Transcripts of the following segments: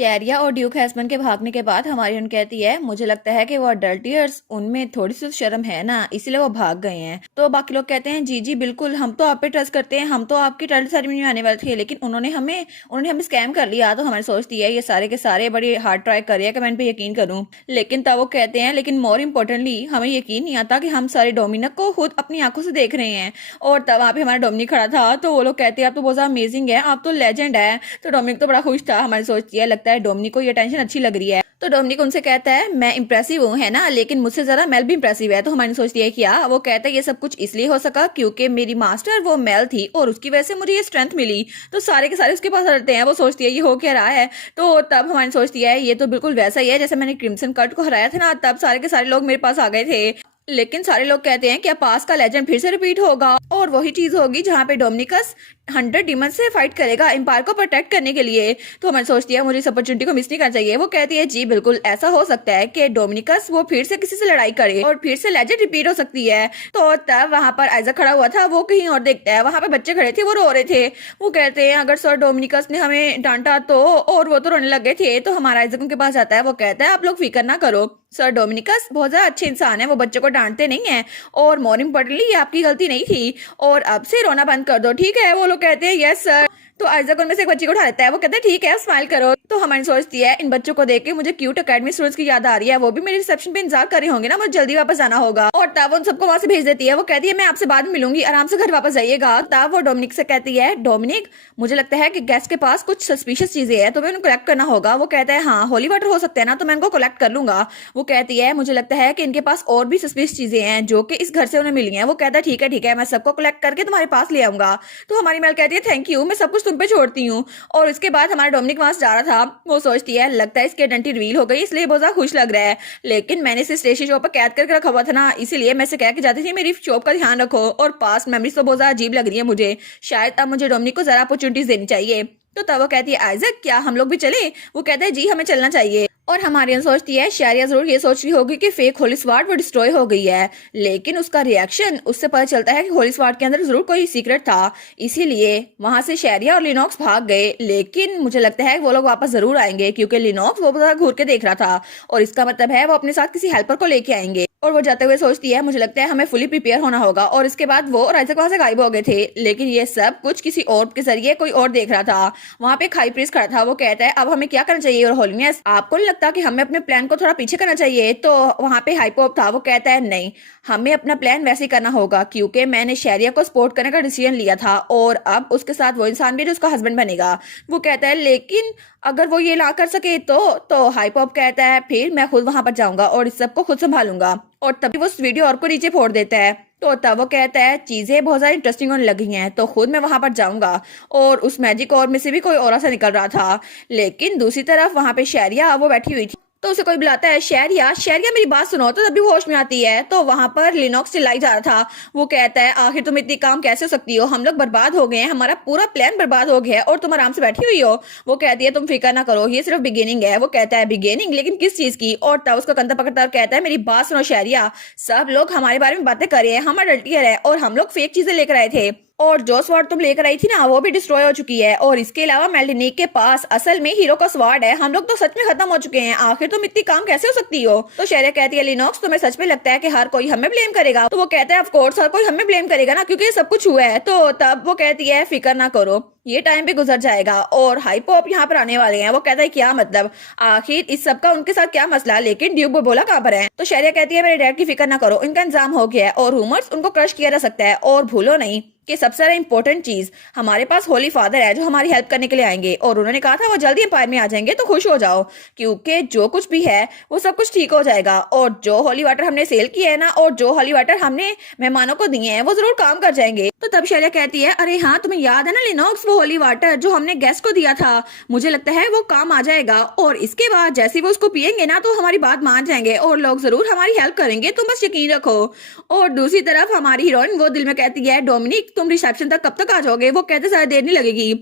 शेरिया और Duke husband के भागने के बाद हमारी उन कहती है मुझे लगता है कि वो अडल्टियर्स उनमें थोड़ी सी शर्म है ना, इसीलिए वो भाग गए हैं। तो बाकी लोग कहते हैं जी जी बिल्कुल, हम तो आप पे ट्रस्ट करते हैं, हम तो आपकी टाइटल सेरेमनी में आने वाले थे, लेकिन उन्होंने हमें स्कैम कर लिया। तो हमारी सोचती है ये सारे के सारे बड़ी हार्ड ट्राई कर रहे हैं कि मैं इन पे यकीन करूं, लेकिन तब वो कहते हैं लेकिन मोर इम्पोर्टेंटली हमें यकीन नहीं आता कि हम सारे डोमिनिक को खुद अपनी आंखों से देख रहे हैं। और तब वहाँ पे हमारा डोमिनिक खड़ा था, तो वो लोग कहते हैं आप तो बहुत ज्यादा अमेजिंग है, आप तो लेजेंड है। तो डोमिनिक तो बड़ा खुश था। हमारी सोचती है लगता है डोमिनिक को ये टेंशन अच्छी लग रही है। तो डोमिनिक उनसे कहता है मैं इंप्रेसिव हूँ है ना, लेकिन मुझसे जरा मेल भी इंप्रेसिव है। तो हमारी सोचती है क्या, वो कहता है ये सब कुछ इसलिए हो सका क्योंकि मेरी मास्टर वो मेल थी और उसकी वजह से मुझे ये स्ट्रेंथ मिली। तो सारे के सारे उसके पास रहते हैं। वो सोचती है ये हो क्या रहा है। तो तब हमारी सोचती है ये तो बिल्कुल वैसा ही है जैसे मैंने क्रिम्सन कट को हराया था ना, तब सारे के सारे लोग मेरे पास आ गए थे। लेकिन सारे लोग कहते हैं क्या पास का लेजेंड फिर से रिपीट होगा और वही चीज होगी जहाँ पे डोमिनिकस 100 डीमन से फाइट करेगा एम्पायर को प्रोटेक्ट करने के लिए। तो मैं सोचती है मुझे इस अपॉर्चुनिटी को मिस नहीं करना चाहिए। वो कहती है जी बिल्कुल, ऐसा हो सकता है कि डोमिनिकस वो फिर से किसी से लड़ाई करे और फिर से लेजेंड रिपीट हो सकती है। तो तब वहां पर आइजक खड़ा हुआ था, वो कहीं और देखता है, वहां पे बच्चे खड़े थे, वो रो रहे थे। वो कहते हैं अगर सर डोमिनिकस ने हमें डांटा तो, और वो तो रोने लग गए थे। तो हमारा आइजक उनके पास जाता है, वो कहता है आप लोग फिक्र ना करो, सर डोमिनिकस बहुत ज्यादा अच्छे इंसान है, वो बच्चों को डांटते नहीं है और मोर इम्पोर्टेंटली ये आपकी गलती नहीं थी और अब से रोना बंद कर दो, ठीक है। वो लोग कहते हैं यस सर। तो आइजक उनमें से एक बच्ची को उठा लेता है, वो कहता है ठीक है स्माइल करो। तो हमारी सोचती है इन बच्चों को देख के मुझे क्यूट अकेडमी स्टूडेंट्स की याद आ रही है, वो भी मेरे रिसेप्शन पे इंतजार कर रहे होंगे ना, मुझे जल्दी वापस आना होगा। और तब उन सबको वहां से भेज देती है। वो कहती है मैं आपसे बाद में मिलूंगी, आराम से घर वापस जाइएगा। तब वो डोमिनिक से कहती है डोमिनिक मुझे लगता है कि गेस्ट के पास कुछ सस्पिशियस चीजें हैं, तो मैं उनको कलेक्ट करना होगा। वो कहता है हाँ होली वाटर हो सकते हैं ना, तो मैं उनको कलेक्ट कर लूंगा। वो कहती है मुझे लगता है कि इनके पास और भी सस्पिशियस चीजें हैं जो कि इस घर से उन्हें मिली हैं। वो कहता है ठीक है मैं सबको कलेक्ट करके तुम्हारे पास ले आऊंगा। तो हमारी मेल कहती है थैंक यू, मैं सब कुछ तुम पे छोड़ती हूँ। और उसके बाद हमारा डोमिनिक वहां से जा रहा था। वो सोचती है लगता है इसकी आइडेंटिटी रिवील हो गई, इसलिए बहुत ज्यादा खुश लग रहा है, लेकिन मैंने इसे स्टेशन शॉप पर कैद करके रखा हुआ था ना, इसीलिए मैं इसे कह के जाती थी मेरी शॉप का ध्यान रखो। और पास्ट मेमोरीज तो बहुत ज्यादा अजीब लग रही है मुझे, शायद अब मुझे डोमिनिक को जरा अपॉर्चुनिटीज देनी चाहिए। तो तब वो कहती है आइजक क्या हम लोग भी चले। वो कहता है जी हमें चलना चाहिए। और हमारी सोचती है शारिया जरूर ये सोच रही होगी कि फेक होली स्वार्ड वो डिस्ट्रॉय हो गई है, लेकिन उसका रिएक्शन उससे पता चलता है कि होली स्वार्ड के अंदर जरूर कोई सीक्रेट था, इसीलिए वहां से शारिया और लिनॉक्स भाग गए। लेकिन मुझे लगता है वो लोग वापस जरूर आएंगे क्योंकि लिनॉक्स वो बहुत घूर के देख रहा था और इसका मतलब है वो अपने साथ किसी हेल्पर को लेके आएंगे। और वो जाते हुए सोचती है मुझे लगता है हमें फुली प्रिपेयर होना होगा। और इसके बाद वो और आइजक वहां से गायब हो गए थे, लेकिन ये सब कुछ किसी और के जरिए कोई और देख रहा था। वहां पे एक हाई प्रीस्ट खड़ा था, वो कहता है अब हमें क्या करना चाहिए। और होलीनेस आपको नहीं लगता कि हमें अपने प्लान को थोड़ा पीछे करना चाहिए। तो वहां पे हाइपोप था, वो कहता है नहीं हमें अपना प्लान वैसे ही करना होगा क्योंकि मैंने शैरिया को सपोर्ट करने का डिसीजन लिया था और अब उसके साथ वो इंसान भी जो उसका हस्बैंड बनेगा। वो कहता है लेकिन अगर वो ये ना कर सके तो हाइपॉप कहता है फिर मैं खुद वहां पर जाऊंगा और इस सब को खुद संभालूंगा। और तभी वो उस वीडियो और को नीचे फोड़ देता है। तो तब वो कहता है चीजें बहुत ज्यादा इंटरेस्टिंग होने लगी हैं, तो खुद मैं वहां पर जाऊंगा। और उस मैजिक और में से भी कोई और सा निकल रहा था, लेकिन दूसरी तरफ वहां पे शैरिया वो बैठी हुई थी। तो उसे कोई बुलाता है शैरिया, शैरिया मेरी बात सुनो। तो तभी वो होश में आती है, तो वहां पर लिनॉक्स चिल्लाई जा रहा था। वो कहता है आखिर तुम इतनी काम कैसे हो सकती हो, हम लोग बर्बाद हो गए हैं, हमारा पूरा प्लान बर्बाद हो गया है और तुम आराम से बैठी हुई हो। वो कहती है तुम फिक्र ना करो, ये सिर्फ बिगिनिंग है। वो कहता है बिगिनिंग, लेकिन किस चीज की। और तब उसका कंधा पकड़ता और कहता है मेरी बात सुनो शैरिया, सब लोग हमारे बारे में बातें कर रहे हैं, हम अडल्टियर है और हम लोग फेक चीजें लेकर आए थे और जो स्वॉर्ड तुम लेकर आई थी ना वो भी डिस्ट्रॉय हो चुकी है। और इसके अलावा मेल्डिनिक के पास असल में हीरो का स्वॉर्ड है, हम लोग तो सच में खत्म हो चुके हैं, आखिर तुम इतनी काम कैसे हो सकती हो। तो शैरिया कहती है लिनॉक्स तुम्हें सच में लगता है कि हर कोई हमें ब्लेम करेगा। तो वो कहता है ऑफ कोर्स हर कोई हमें ब्लेम करेगा ना, क्योंकि ये सब कुछ हुआ है। तो तब वो कहती है फिक्र ना करो, ये टाइम भी गुजर जाएगा और हाइपॉप यहाँ पर आने वाले हैं। वो कहता है क्या मतलब, आखिर इस सब का उनके साथ क्या मसला। लेकिन ड्यूक बोला कहाँ पर है। तो शैरिया कहती है मेरे डैड की फिक्र ना करो, इनका इंतजाम हो गया है और रूमर्स उनको क्रश किया जा सकता है। और भूलो नहीं कि सबसे ज्यादा इंपॉर्टेंट चीज हमारे पास होली फादर है जो हमारी हेल्प करने के लिए आएंगे और उन्होंने कहा था वो जल्दी एम्पायर में आ जाएंगे, तो खुश हो जाओ क्योंकि जो कुछ भी है वो सब कुछ ठीक हो जाएगा। और जो होली वाटर हमने सेल किया है ना और जो होली वाटर हमने मेहमानों को दिए हैं वो जरूर काम कर जाएंगे। तो तब शैरिया कहती है अरे हाँ तुम्हें याद है ना लिनॉक्स, वो होली वाटर जो हमने गेस्ट को दिया था, मुझे लगता है वो काम आ जाएगा। और इसके बाद जैसे वो उसको पियेंगे ना तो हमारी बात मान जाएंगे और लोग जरूर हमारी हेल्प करेंगे, तुम बस यकीन रखो। और दूसरी तरफ हमारी हीरोइन वो दिल में कहती है डोमिनिक तुम रिसेप्शन तक कब तक आ जाओगे। वो कहते ज्यादा देर नहीं लगेगी।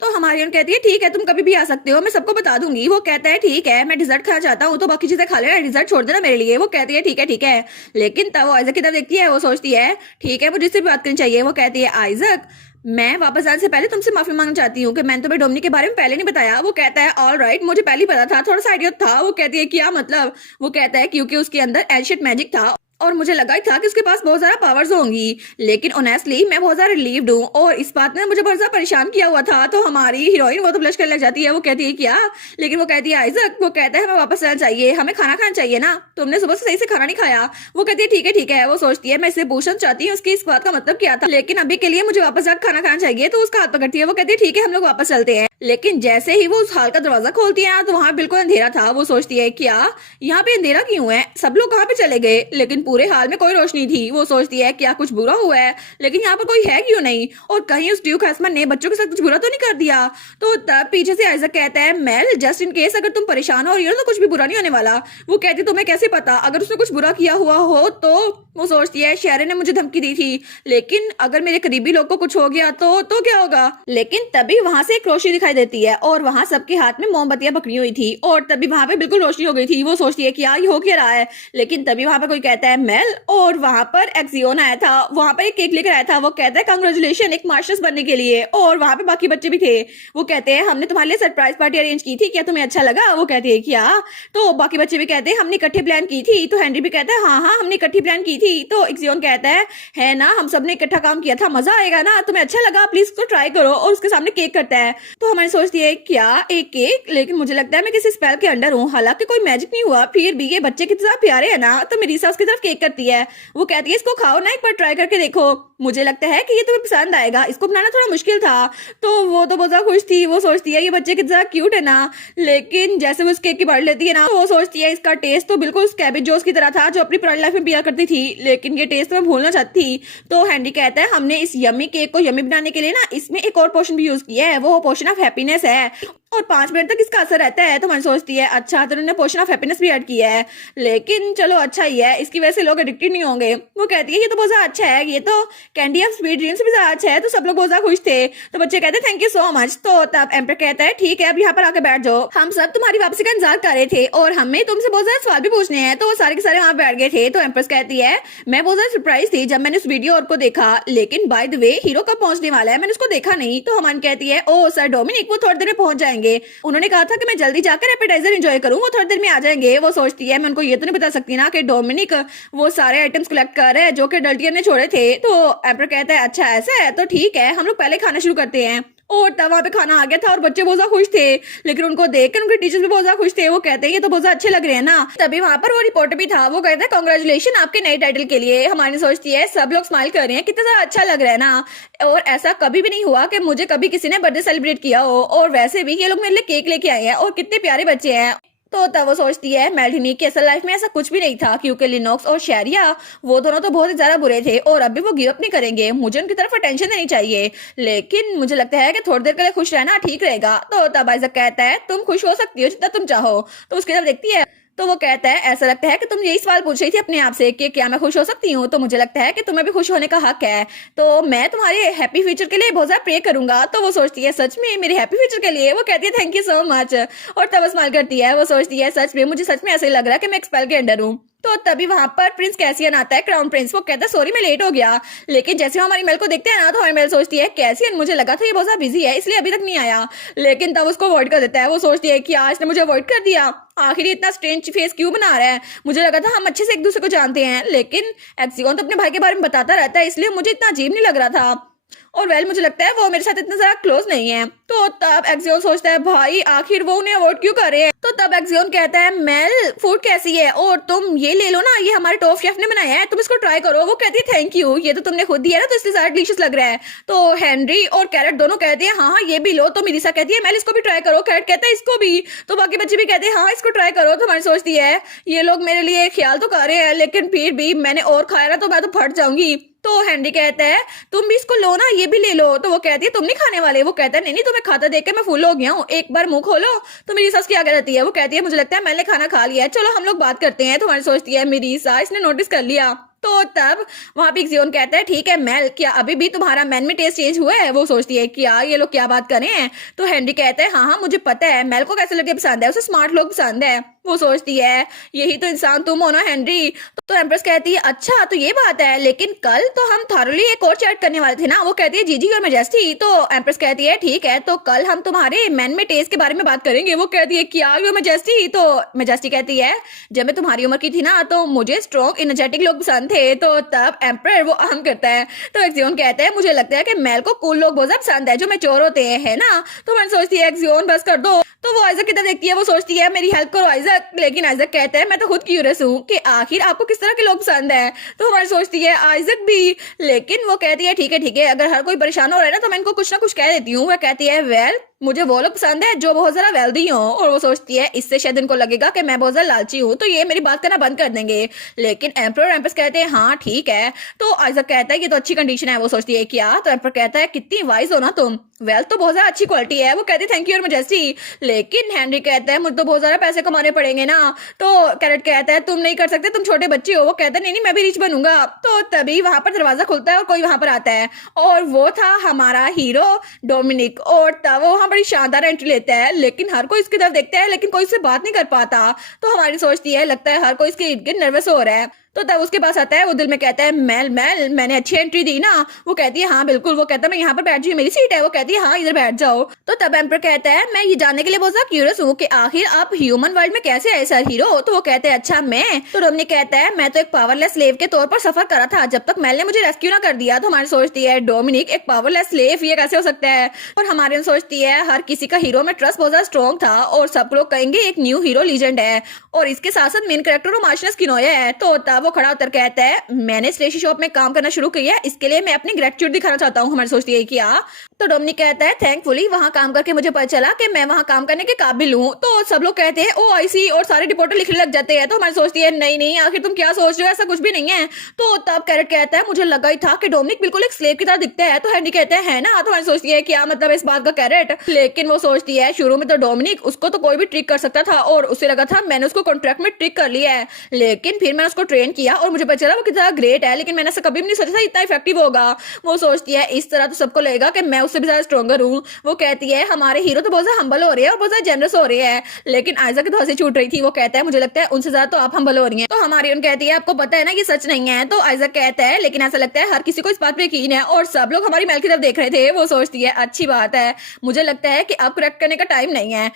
तो हमारी उन कहती है ठीक है तुम कभी भी आ सकते हो, मैं सबको बता दूंगी। वो कहता है ठीक है मैं डिजर्ट खाना चाहता हूँ तो बाकी चीजें खा लेना, डिजर्ट छोड़ देना मेरे लिए। वो कहती है ठीक है। लेकिन तब वो आइजक की तरफ देखती है, वो सोचती है ठीक है मुझे इससे भी बात करनी चाहिए। वो कहती है आइजक मैं वापस आने से पहले तुमसे माफी मांगना चाहती हूँ कि मैंने तुम्हें डोमिनिक के बारे में पहले नहीं बताया। वो कहता है ऑल राइट, मुझे पहले ही पता था, थोड़ा सा आइडिया था। वो कहती है क्या मतलब? वो कहता है क्योंकि उसके अंदर एंशिएंट मैजिक था और मुझे लगा ही था कि उसके पास बहुत ज्यादा पावर्स होंगी, लेकिन ऑनेस्टली मैं बहुत ज्यादा रिलीव्ड हूँ और इस बात ने मुझे बहुत ज्यादा परेशान किया हुआ था। तो हमारी हीरोइन वो तो ब्लश करने लग जाती है। वो कहती है क्या? लेकिन वो कहती है आइजक, वो कहता है हमें वापस जाना चाहिए, हमें खाना खाना चाहिए ना, तुमने सुबह से सही से खाना नहीं खाया। वो कहती है ठीक है ठीक है। वो सोचती है मैं इससे पूछना चाहती हूँ उसकी इस बात का मतलब क्या था, लेकिन अभी के लिए मुझे वापस जाकर खाना खाना चाहिए। तो उसका हाथ पकड़ती है। वो कहती है ठीक है हम लोग वापस चलते हैं। लेकिन जैसे ही वो उस हॉल का दरवाजा खोलती है ना तो वहां बिल्कुल अंधेरा था। वो सोचती है क्या यहाँ पे अंधेरा क्यों है, सब लोग कहाँ पे चले गए? लेकिन पूरे हाल में कोई रोशनी थी। वो सोचती है क्या कुछ बुरा हुआ है, लेकिन यहाँ पर कोई है क्यों नहीं, और कहीं उस ड्यूक हस्बैंड ने बच्चों के साथ कुछ बुरा तो नहीं कर दिया? तो तब पीछे से आइजक कहता है मेल जस्ट इन केस अगर तुम परेशान हो रही हो तो कुछ भी बुरा नहीं होने वाला। वो कहती तुम्हें कैसे पता, अगर उसने कुछ बुरा किया हुआ हो तो? वो सोचती है शेरन ने मुझे धमकी दी थी, लेकिन अगर मेरे करीबी लोग को कुछ हो गया तो क्या होगा? लेकिन तभी वहां से एक रोशनी दिखाई देती है और वहां सबके हाथ में मोमबत्तियां पकड़ी हुई थी और तभी वहां पे बिल्कुल रोशनी हो गई थी। वो सोचती है क्या ये हो क्या रहा है, लेकिन तभी वहां पर कोई कहता है मेल, और वहां पर एक्सियोन आया था। वहां पर एक केक लेकर आया था। वो कहता है कांग्रेचुलेशन एक मास्टर्स बनने के लिए, और वहां पे बाकी बच्चे भी थे। वो कहते हैं हमने तुम्हारे लिए सरप्राइज पार्टी अरेंज की थी, क्या तुम्हें अच्छा लगा? वो कहते हैं क्या? तो बाकी बच्चे भी कहते हैं हमने इकट्ठे प्लान की थी। तो हेनरी भी कहता है हाँ हाँ हमने इकट्ठी प्लान की थी। तो एक्सियोन कहता है ना, हम सबने इकट्ठा काम किया था, मजा आएगा ना, तुम्हें अच्छा लगा, प्लीज इसको ट्राई करो। और उसके सामने केक करता है। तो हमारी सोचती है क्या एक केक, लेकिन मुझे लगता है मैं किसी स्पेल के अंडर हूँ, हालांकि कोई मैजिक नहीं हुआ, फिर भी ये बच्चे कितना प्यारे है ना। तो मेरी उसकी तरफ केक करती है। वो कहती है इसको खाओ ना, एक बार ट्राई करके देखो, मुझे लगता है कि ये तुम्हें पसंद आएगा, इसको बनाना थोड़ा मुश्किल था। तो वो तो बहुत ज्यादा खुश थी। वो सोचती है ये बच्चे कितना क्यूट है ना, लेकिन जैसे वो उस केक की बाइट लेती है ना तो वो सोचती है इसका टेस्ट तो बिल्कुल कैबेज जोस की तरह था जो अपनी पुरानी लाइफ में पिया करती थी, लेकिन ये टेस्ट तो मैं भूलना चाहती थी। तो हैंडी कहता है हमने इस यम्मी केक को यम्मी बनाने के लिए ना इसमें एक और पोशन भी यूज किया है, वो पोशन ऑफ हैप्पीनेस है और 5 मिनट तक इसका असर रहता है। तो मन सोचती है अच्छा तो उन्होंने पोशन ऑफ हैप्पीनेस भी ऐड किया है, लेकिन चलो अच्छा ही है, इसकी वजह से लोग एडिक्टेड नहीं होंगे। वो कहती है ये तो बहुत ज्यादा अच्छा है, ये तो कैंडी ऑफ स्वीट ड्रीम्स भी ज्यादा अच्छा है। तो सब लोग बहुत ज्यादा खुश थे। तो बच्चे कहते हैं थैंक यू सो मच। तो तब एम्पर कहता है ठीक है अब यहाँ पर आकर बैठ जाओ, हम सब तुम्हारी वापसी का इंतजार कर रहे थे और हमें तुमसे बहुत ज्यादा सवाल भी पूछने हैं। तो वो सारे के सारे वहां बैठ गए थे। तो एम्प्रेस कहती है मैं बहुत ज्यादा सरप्राइज थी जब मैंने उस वीडियो और को देखा, लेकिन बाय द वे हीरो कब पहुंचने वाला है मैंने उसको देखा नहीं। तो हमान कहती है ओ सर डोमिनिक वो थोड़ी देर में पहुंच जाएंगे, उन्होंने कहा था कि मैं जल्दी जाकर एपेटाइजर एंजॉय करूं, वो थोड़ी देर में आ जाएंगे। वो सोचती है मैं उनको ये तो नहीं बता सकती ना कि डोमिनिक वो सारे आइटम्स कलेक्ट कर रहे हैं जो कि डल्टियर ने छोड़े थे। तो एम्पर कहता है अच्छा ऐसा है तो ठीक है हम लोग पहले खाना शुरू करते हैं। और तब वहां पे खाना आ गया था और बच्चे बहुत ज्यादा खुश थे, लेकिन उनको देखकर उनके टीचर्स भी बहुत ज्यादा खुश थे। वो कहते हैं ये तो बहुत ज्यादा अच्छे लग रहे हैं ना। तभी वहां पर वो रिपोर्टर भी था। वो कहता है कांग्रेचुलेशन आपके नए टाइटल के लिए। हमारी सोचती है सब लोग स्माइल कर रहे हैं, कितना ज्यादा अच्छा लग रहा है ना, और ऐसा कभी भी नहीं हुआ कि मुझे कभी किसी ने बर्थडे सेलिब्रेट किया हो, और वैसे भी ये लोग मेरे लिए केक लेके आए हैं और कितने प्यारे बच्चे हैं। तो तब वो सोचती है मेल्डिनी की असल लाइफ में ऐसा कुछ भी नहीं था, क्योंकि लिनोक्स और शेरिया वो दोनों तो बहुत ही ज्यादा बुरे थे और अभी वो गिव अप नहीं करेंगे, मुझे उनकी तरफ अटेंशन देनी चाहिए, लेकिन मुझे लगता है कि थोड़ी देर के लिए खुश रहना ठीक रहेगा। तो तब आइजक कहता है तुम खुश हो सकती हो जितना तुम चाहो। तो उसकी तरफ देखती है तो वो कहता है ऐसा लगता है कि तुम यही सवाल पूछ रही थी अपने आप से कि क्या मैं खुश हो सकती हूँ, तो मुझे लगता है कि तुम्हें भी खुश होने का हक है, तो मैं तुम्हारे हैप्पी फ्यूचर के लिए बहुत ज्यादा प्रे करूंगा। तो वो सोचती है सच में मेरे हैप्पी फ्यूचर के लिए? वो कहती है थैंक यू सो मच, और तब स्माइल करती है। वो सोचती है सच में मुझे सच में ऐसे लग रहा है कि मैं एक स्पेल के अंडर हूँ। तो तभी वहां पर प्रिंस कैसियन आता है, क्राउन प्रिंस। वो कहता है सॉरी मैं लेट हो गया, लेकिन जैसे वो हमारी मेल को देखते हैं ना तो हमारी मेल सोचती है कैसियन मुझे लगा था ये बहुत ज्यादा बिजी है इसलिए अभी तक नहीं आया, लेकिन तब उसको अवॉइड कर देता है। वो सोचती है कि आज ने मुझे अवॉइड कर दिया, आखिर इतना स्ट्रेंज फेस क्यों बना रहा है, मुझे लगा था हम अच्छे से एक दूसरे को जानते हैं, लेकिन एक्सियोन तो अपने भाई के बारे में बताता रहता है इसलिए मुझे इतना अजीब नहीं लग रहा था, और वेल मुझे लगता है वो मेरे साथ इतना ज्यादा क्लोज नहीं है। तो तब एक्सियोन सोचता है भाई आखिर वो उन्हें अवॉइड क्यों कर रहे हैं। तो तब एक्सियोन कहता है मेल फूड कैसी है, और तुम ये ले लो ना, ये हमारे टॉप शेफ ने बनाया है, तुम इसको ट्राई करो। वो कहती है थैंक यू, ये तो तुमने खुद दिया ना तो इसलिए ज्यादा डिलीशियस लग रहा है। तो हेनरी और कैरेट दोनों कहते हैं हाँ हाँ ये भी लो। तो मिरिसा कहती है मेल इसको भी ट्राई करो, कैरेट कहता है इसको भी, तो बाकी बच्चे भी कहते हैं हाँ इसको ट्राई करो। तो हमारी सोचती है ये लोग मेरे लिए ख्याल तो कर रहे हैं, लेकिन फिर भी मैंने और खाया ना तो मैं तो फट जाऊंगी। तो हेनरी कहता है तुम भी इसको लो ना, ये भी ले लो। तो वो कहती है तुम नहीं खाने वाले? वो कहता है नहीं नहीं तुम्हें खाता देख के मैं फुल हो गया हूँ, एक बार मुंह खोलो। तो मेरी सस की आगे रहती है। वो कहती है मुझे लगता है मैंने खाना खा लिया है, चलो हम लोग बात करते हैं। तो हमारी सोचती है मेरी इसने नोटिस कर लिया। तो तब वहां पे जियोन कहता है ठीक है मेल, क्या अभी भी तुम्हारा मैन में टेस्ट चेंज हुआ है? वो सोचती है क्या ये लोग क्या बात कर रहे हैं। तो हेनरी कहता है हाँ हाँ मुझे पता है, मेल को कैसे लड़के पसंद है, उसे स्मार्ट लोग पसंद है। वो सोचती है यही तो इंसान तुम हो ना हेनरी। तो एम्प्रेस कहती है अच्छा तो ये बात है, लेकिन कल तो हम थारोली एक और चैट करने वाले थे ना। वो कहती है जीजी और मैजेस्टी। तो एम्प्रेस कहती है ठीक है तो कल हम तुम्हारे मैन में टेस्ट के बारे में बात करेंगे। वो कहती है क्या योर मैजेस्टी। तो मैजेस्टी कहती है जब मैं तुम्हारी उम्र की थी ना तो मुझे स्ट्रॉन्ग एनर्जेटिक लोग पसंद थे। तो तब एम्पर वो अहम करता है। तो एक्सियोन कहता है मुझे लगता है कि मेल को कूल लोग बहुत ज्यादा पसंद है जो मैच्योर होते हैं, है ना। तो मैं सोचती है एक्सियोन बस कर दो। तो वो आइजक की तरफ देखती है। वो सोचती है मेरी हेल्प करो आइजक। लेकिन आइजक कहता है मैं तो खुद क्यूरियस हूँ कि आखिर आपको किस तरह के लोग पसंद है। तो हमारी सोचती है आइजक भी। लेकिन वो कहती है ठीक है अगर हर कोई परेशान हो रहा है ना तो मैं इनको कुछ ना कुछ कह देती हूँ। वह कहती है वेल मुझे वो लोग पसंद है जो बहुत ज्यादा वेल्दी हो। और वो सोचती है इससे शायद इनको लगेगा कि मैं बहुत ज्यादा लालची हूँ तो ये मेरी बात करना बंद कर देंगे। लेकिन एम्पर और एम्प्रेस कहते हैं हाँ ठीक है। तो आइजक कहता है ये तो अच्छी कंडीशन है। वो सोचती है क्या। तो एम्पर कहता है कितनी वाइज हो ना तुम, वेल तो बहुत ज्यादा अच्छी क्वालिटी है। वो कहती है थैंक यू योर मैजेस्टी। लेकिन हेनरी कहता है मुझे तो बहुत ज्यादा पैसे कमाने पड़ेंगे ना। तो कैरेट कहता है तुम नहीं कर सकते, तुम छोटे बच्चे हो। वो कहता है नहीं मैं भी रिच बनूंगा। तो तभी वहां पर दरवाजा खुलता है और कोई वहां पर आता है और वो था हमारा हीरो डोमिनिक। और तब वो वहां बड़ी शानदार एंट्री लेता है। लेकिन हर कोई इसकी तरफ देखता है लेकिन कोई इससे बात नहीं कर पाता। तो हमारी सोचती है लगता है हर कोई इसके इर्द गिर्द नर्वस हो रहा है। तो तब उसके पास आता है। वो दिल में कहता है मेल मैंने अच्छी एंट्री दी ना। वो कहती है हाँ बिल्कुल। वो कहता है मैं यहाँ पर बैठ जाऊँ, मेरी सीट है। वो कहती है हाँ इधर बैठ जाओ। तो तब एम्पर कहता है मैं ये जानने के लिए बहुत ज्यादा क्यूरियस हूँ कि आखिर आप ह्यूमन वर्ल्ड में कैसे आए सर हीरो। तो वो कहते हैं अच्छा मैं। तो डोमिनिक कहता है मैं तो एक पावरलेस स्लेव के तौर पर सफर करा था जब तक मेल ने मुझे रेस्क्यू ना कर दिया। तो हमारी सोचती है डोमिनिक एक पावरलेस स्लेव ये कैसे हो सकता है। और हमारे सोचती है हर किसी का हीरो में ट्रस्ट बहुत ज्यादा स्ट्रॉन्ग था और सब लोग कहेंगे एक न्यू हीरो लीजेंड है। और इसके साथ साथ मेन कैरेक्टर मार्शनस किनोया है। तो तब वो खड़ा उतर कहता है मैंने स्टेशनरी शॉप में काम करना शुरू किया, इसके लिए मैं अपनी ग्रेटिट्यूड दिखाना चाहता हूँ। हमारी सोचती है क्या। तो डोमिनिक कहता है थैंकफुली वहां काम करके मुझे पता चला कि मैं वहां काम करने के काबिल हूँ। तो सब लोग कहते हैं ओ आई सी और सारे रिपोर्टर लिखने लग जाते हैं। तो हमारी सोचती है नहीं आखिर तुम क्या सोच रहे हो, ऐसा कुछ भी नहीं है। तो तब कैरेट कहता है मुझे लगा ही था कि डोमिनिक बिल्कुल एक स्लेव की तरह दिखता है। तो हैंडी कहते हैं है ना। तो हमारी सोचती है क्या मतलब इस बात का कैरेट। लेकिन वो सोचती है शुरू में तो डोमिनिक उसको तो कोई भी ट्रिक कर सकता था और उसे लगा था मैंने उसको कॉन्ट्रैक्ट में ट्रिक कर लिया है। लेकिन फिर मैंने उसको ट्रेन किया और मुझे पता चला वो कितना ग्रेट है। लेकिन मैंने ऐसा कभी भी नहीं सोचा था इतना इफेक्टिव होगा। वो सोचती है इस तरह तो सबको लगेगा कि मैं उससे भी ज्यादा स्ट्रॉन्गर हूँ। वो कहती है हमारे हीरो तो बहुत ज्यादा हम्बल हो रहे हैं और बहुत ज्यादा जेनरस हो रहे हैं। लेकिन आइजक तो हंसी छूट रही थी। वो कहता है मुझे लगता है उनसे ज्यादा तो आप हम्बल हो रही हैं। तो हमारी उन कहती है आपको पता है ना ये सच नहीं है। तो आइजक कहता है लेकिन ऐसा लगता है हर किसी को इस बात पे यकीन है और सब लोग हमारी मेल की तरफ देख रहे थे। वो सोचती है अच्छी बात है, मुझे लगता है कि अब करेक्ट करने का टाइम नहीं है।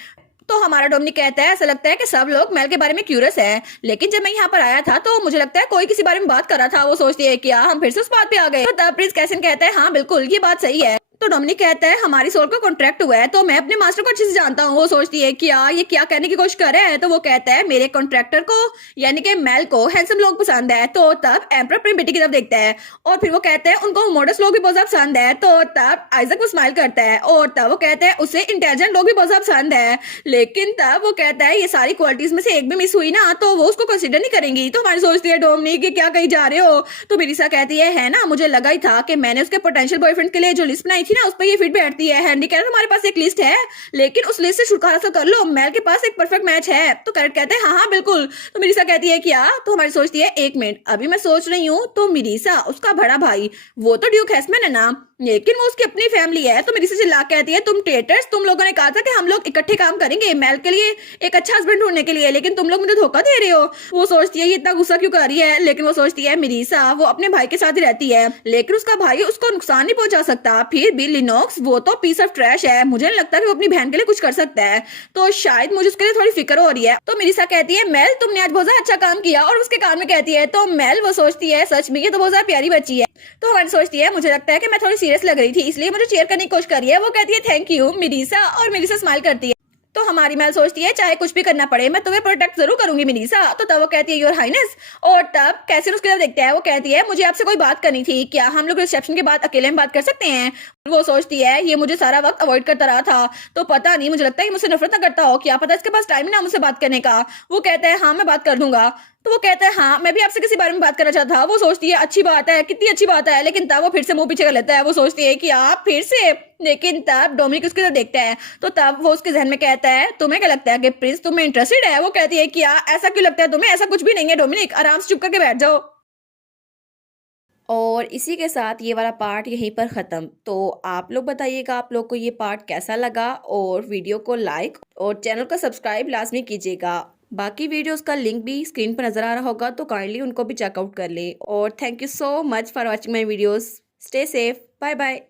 तो हमारा डोमिनिक कहता है ऐसा लगता है कि सब लोग मेल के बारे में क्यूरियस है, लेकिन जब मैं यहाँ पर आया था तो मुझे लगता है कोई किसी बारे में बात कर रहा था। वो सोचती है क्या हम फिर से उस बात पे आ गए। तो तब प्रिंस कैसिन कहता है हाँ बिल्कुल ये बात सही है। तो डोमिनिक कहता है हमारी सोल का कॉन्ट्रैक्ट हुआ है तो मैं अपने मास्टर को अच्छे से जानता हूँ। वो सोचती है क्या ये क्या कहने की कोशिश कर रहे हैं। तो वो कहता है मेरे कॉन्ट्रैक्टर को यानी कि मेल को हैंडसम लोग पसंद है। तो तब एम्पर अपनी बेटी की तरफ देखता है और फिर वो कहता है उनको मॉडर्स लोग भी बहुत ज्यादा पसंद है। तो तब आइजक वो स्माइल करता है और तब वो कहता है उसे इंटेलिजेंट लोग भी बहुत ज्यादा पसंद है। लेकिन तब वो कहता है ये सारी क्वालिटीज में से एक भी मिस हुई ना तो वो उसको कंसिडर नहीं करेंगी। तो हमारी सोचती है डोमिनिक ये क्या कही जा रहे हो। तो मेरिसा कहती है ना मुझे लगा ही था कि मैंने उसके पोटेंशियल बॉयफ्रेंड के लिए जो लिस्ट बनाई थी ना उस पर ये फिट बैठती है। हैंडी कह रहा है हमारे पास एक लिस्ट है लेकिन उस लिस्ट से छुटकारा हासिल कर लो, मेल के पास एक परफेक्ट मैच है। तो कैरेट कहते हैं हाँ बिल्कुल। तो मेरिसा कहती है क्या। तो हमारी सोचती है एक मिनट अभी मैं सोच रही हूँ तो मेरिसा उसका बड़ा भाई वो तो ड्यूक हैस्मैन है ना, लेकिन वो उसकी अपनी फैमिली है। तो मेरिसा चिल्ला कहती है तुम ट्रेटर्स, तुम लोगों ने कहा था कि हम लोग इकट्ठे काम करेंगे मेल के लिए एक अच्छा हस्बैंड ढूंढने के लिए, लेकिन तुम लोग मुझे धोखा दे रहे हो। वो सोचती है ये इतना गुस्सा क्यों कर रही है। लेकिन वो सोचती है मेरिसा वो अपने भाई के साथ ही रहती है लेकिन उसका भाई उसको नुकसान नहीं पहुंचा सकता। फिर भी लिनोक्स वो तो पीस ऑफ ट्रैश है, मुझे नहीं लगता कि वो अपनी बहन के लिए कुछ कर सकता है। तो शायद मुझे उसके लिए थोड़ी फिक्र हो रही है। तो मेरिसा कहती है मेल तुमने आज बहुत ज्यादा अच्छा काम किया और उसके कान में कहती है। तो मेल वो सोचती है सच में ये तो बहुत ज्यादा प्यारी बच्ची है। तो हमारी सोचती है मुझे लगता है कि मैं थोड़ी सीरियस लग रही थी इसलिए मुझे चेयर करने की कोशिश करी है। वो कहती है थैंक यू मेरिसा और मेरिसा स्माइल करती है। तो हमारी मेल सोचती है चाहे कुछ भी करना पड़े मैं तुम्हें प्रोटेक्ट जरूर करूंगी मेरिसा। तो तब वो कहती है योर हाइनेस। और तब कैसिन उसकी तरफ देखता है। वो कहती है मुझे आपसे कोई बात करनी थी, क्या हम लोग रिसेप्शन के बाद अकेले में बात कर सकते हैं। वो सोचती है ये मुझे सारा वक्त अवॉइड करता रहा था तो पता नहीं मुझे लगता है मुझसे नफरत ना करता हो, क्या पता इसके पास टाइम ना मुझसे बात करने का। वो कहता है हाँ मैं बात कर दूंगा। तो वो कहता है हाँ मैं भी आपसे किसी बारे में बात करना चाहता था। वो सोचती है अच्छी बात है कितनी अच्छी बात है, लेकिन तब वो फिर से मुंह पीछे कर लेता है। वो सोचती है कि आप फिर से। लेकिन तब डोमिनिक उसकी तरफ देखता है तो तब वो उसके जहन में कहता है तुम्हें क्या लगता है कि प्रिंस तुम्हें इंटरेस्टेड है। वो कहती है क्या ऐसा क्यों लगता है तुम्हें, ऐसा कुछ भी नहीं है डोमिनिक, आराम से चुप करके बैठ जाओ। और इसी के साथ ये वाला पार्ट यहीं पर ख़त्म। तो आप लोग बताइएगा आप लोग को ये पार्ट कैसा लगा, और वीडियो को लाइक और चैनल को सब्सक्राइब लाजमी कीजिएगा। बाकी वीडियोस का लिंक भी स्क्रीन पर नज़र आ रहा होगा, तो काइंडली उनको भी चेकआउट कर ले। और thank you so much for watching my videos. Stay safe, bye bye.